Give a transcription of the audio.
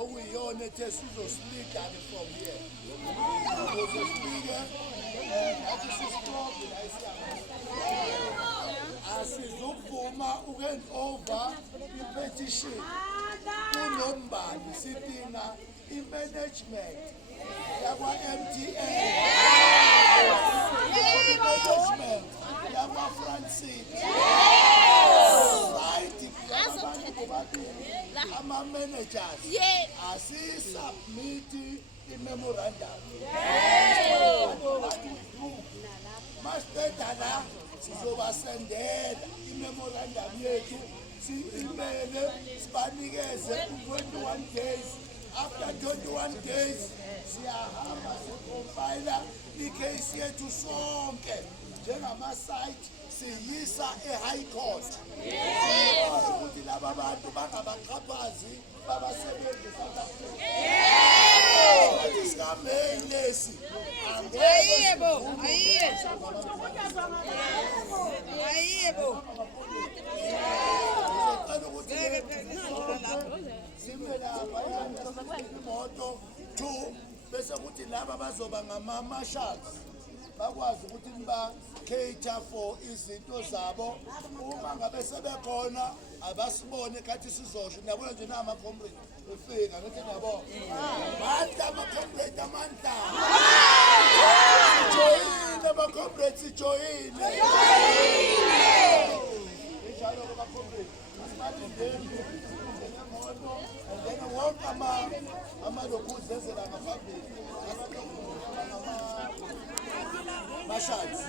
okuyiyona ethe sizosplita from here asizuvuma ukend over i-petition kunombani sidinga i-management yakwa-MTA i-management yakwa-Francine ama-managers asisubmiti i-memorandum masiqeda la sizobasendela i-memorandum yethu si-imele sibanikeze u-21 days. After 21 days siyahamba sicompila i-case yethu sonke njengama-site siyisa e-high court ukuthi laba bantu bangabaqhaphazi babasebenzi South Africa. Sikameli lesi imoto 2 bese kuthi laba bazoba ngama-marshals bakwazi ukuthi ba-cater for izinto zabo uma ngabe sebekhona abasibone kathi sizosho nabona nje nama-comrade efika ngithi ngiyabona mandla ama-comrade amandla sijoyine ama-comrade sijoyine injalo-ke ama-comrade asibalindeni emoto and then wonke amalokhuzi enzela ngaphambili Marshals,